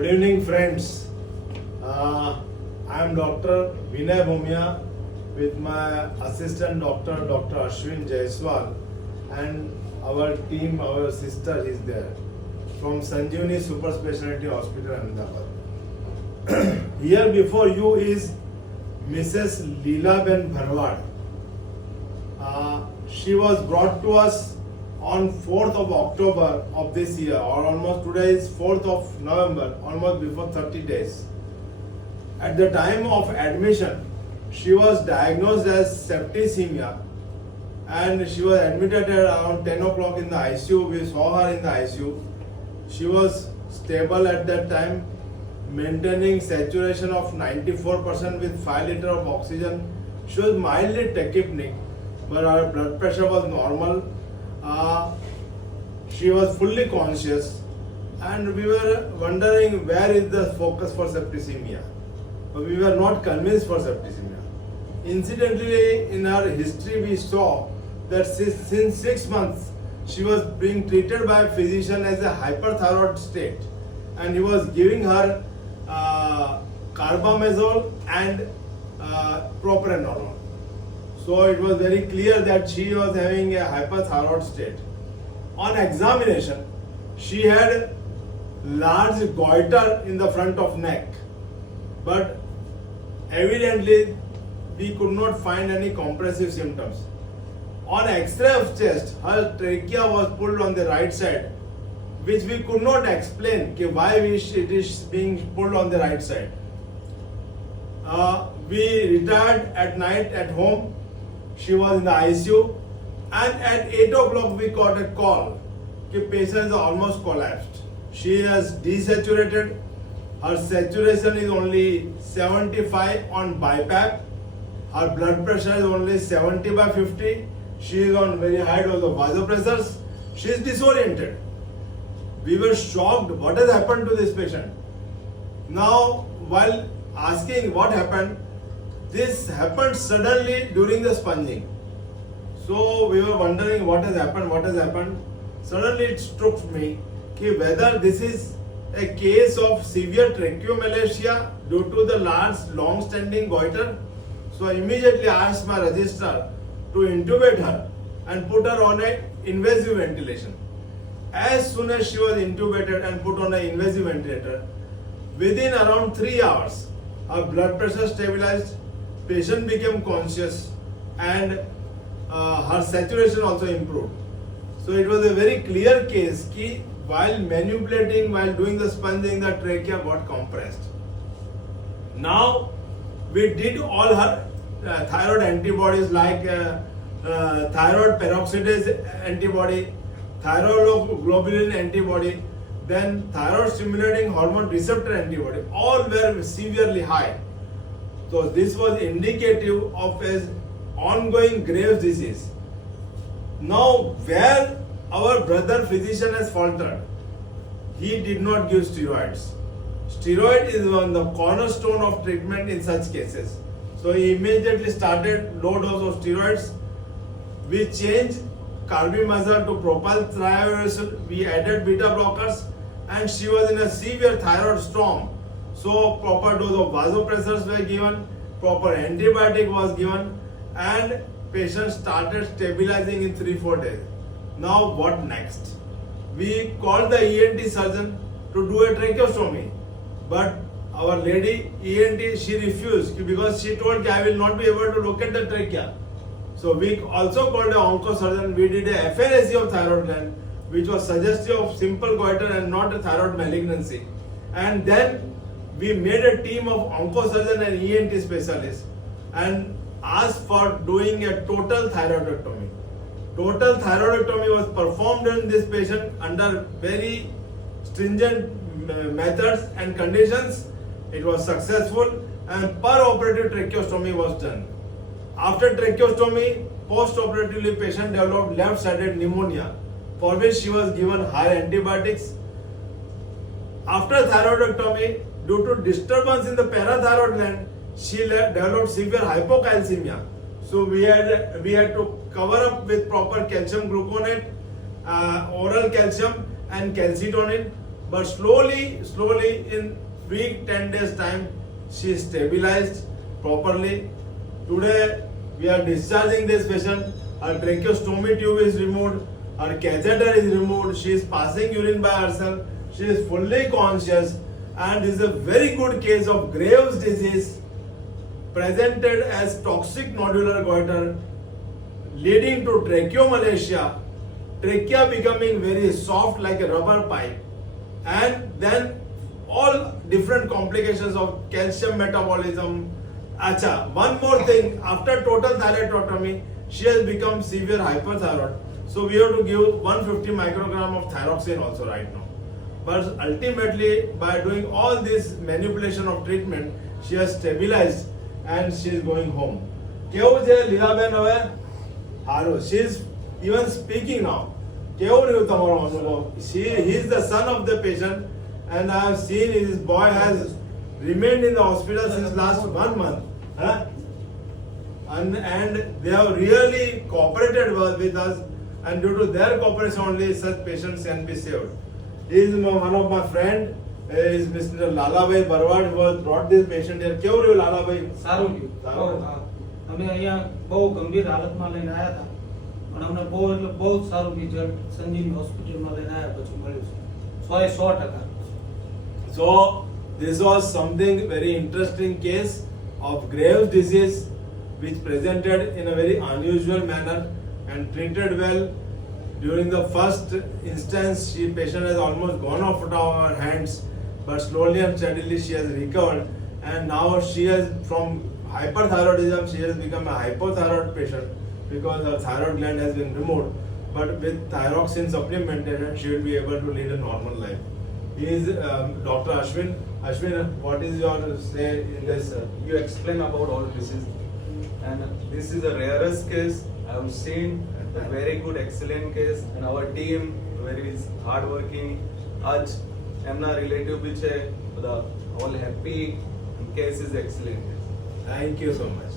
Good evening, friends. I am Dr. Vinay Bhumia with my assistant doctor, Dr. Ashwin Jaiswal, and our team, our sister is there from Sanjeevani Super Specialty Hospital, Ahmedabad. Here before you is Mrs. Leela Ben Bharwad. She was brought to us on 4th of October of this year, or almost today is 4th of November, almost before 30 days. At the time of admission, she was diagnosed as septicemia and she was admitted at around 10 o'clock in the ICU. We saw her in the ICU. She was stable at that time, maintaining saturation of 94% with 5 liters of oxygen. She was mildly tachypneic, but her blood pressure was normal. She was fully conscious, and we were wondering where is the focus for septicemia. But we were not convinced for septicemia. Incidentally, in her history, we saw that since 6 months, she was being treated by a physician as a hyperthyroid state, and he was giving her carbamazole and propranolol. So it was very clear that she was having a hyperthyroid state. On examination, she had large goiter in the front of neck, but evidently we could not find any compressive symptoms. On X-ray of chest, her trachea was pulled on the right side, which we could not explain why it is being pulled on the right side. We retired at night at home. She was in the ICU, and at 8 o'clock we got a call that patient is almost collapsed. She has desaturated. Her saturation is only 75 on BiPAP. Her blood pressure is only 70/50. She is on very high dose of vasopressors. She is disoriented. We were shocked. What has happened to this patient? Now, while asking what happened, this happened suddenly during the sponging. So we were wondering what has happened. Suddenly it struck me whether this is a case of severe tracheomalacia due to the large long-standing goiter. So I immediately asked my registrar to intubate her and put her on an invasive ventilation. As soon as she was intubated and put on an invasive ventilator, within around 3 hours, her blood pressure stabilized, patient became conscious, and her saturation also improved. So it was a very clear case that while manipulating, while doing the sponging, the trachea got compressed. Now we did all her thyroid antibodies like thyroid peroxidase antibody, thyroglobulin antibody, then thyroid stimulating hormone receptor antibody. All were severely high. So this was indicative of an ongoing Graves' disease. Now, where our brother physician has faltered, he did not give steroids. Steroid is one the cornerstone of treatment in such cases. So he immediately started low dose of steroids. We changed carbimazole to propyl thiouracil. We added beta blockers, and she was in a severe thyroid storm. So proper dose of vasopressors were given, proper antibiotic was given, and patient started stabilizing in 3-4 days. Now what next? We called the ENT surgeon to do a tracheostomy, but our lady ENT, she refused because she told I will not be able to look at the trachea. So we also called an oncosurgeon. We did a FNAC of thyroid gland, which was suggestive of simple goiter and not a thyroid malignancy. And then we made a team of oncosurgeon and ENT specialists and asked for doing a total thyroidectomy. Total thyroidectomy was performed in this patient under very stringent methods and conditions. It was successful, and per-operative tracheostomy was done. After tracheostomy, post-operatively patient developed left-sided pneumonia, for which she was given higher antibiotics. After thyroidectomy, due to disturbance in the parathyroid gland, she developed severe hypocalcemia. So we had to cover up with proper calcium gluconate, oral calcium and calcitonin. but slowly in week 10 days time she stabilized properly. Today we are discharging this patient. Her tracheostomy tube is removed, her catheter is removed, she is passing urine by herself, she is fully conscious, and this is a very good case of Graves' disease presented as toxic nodular goiter leading to tracheomalacia, trachea becoming very soft like a rubber pipe, and then all different complications of calcium metabolism. Acha, one more thing, after total thyroidectomy, she has become severe hyperthyroid. So we have to give 150 microgram of thyroxine also right now. But ultimately, by doing all this manipulation of treatment, she has stabilized and she is going home. કેવું છે લીલાબેન હવે? હારું. She is even speaking now. કેવું રહ્યું તમારો અનુભવ? He is the son of the patient, and I have seen his boy has remained in the hospital since last 1 month. Huh? And they have really cooperated with us, and due to their cooperation only such patients can be saved. He is one of my friend. Is Mr. Lalabai Barwad who has brought this patient here. કેવું રહ્યું લાલાભાઈ? સારું રહ્યું. અમે અહીંયા બહુ ગંભીર હાલતમાં લઈને આવ્યા હતા, પણ અમને બહુ સારું રિઝલ્ટ સંજીવની હોસ્પિટલમાં લઈને આવ્યા પછી મળ્યું છે 100%. So this was something very interesting case of Graves' disease which presented in a very unusual manner and treated well. During the first instance, patient has almost gone off of our hands, but slowly and steadily she has recovered, and now she has, from hyperthyroidism, she has become a hypothyroid patient because her thyroid gland has been removed. But with thyroxine supplementation, she will be able to lead a normal life. He is Dr. Ashwin. Ashwin, what is your say in this? You explain about all disease, and this is the rarest case I have seen. A very good, excellent case, and our team very hard working. आज एमना relative भी छे, બધા all happy. Case is excellent. Thank you so much.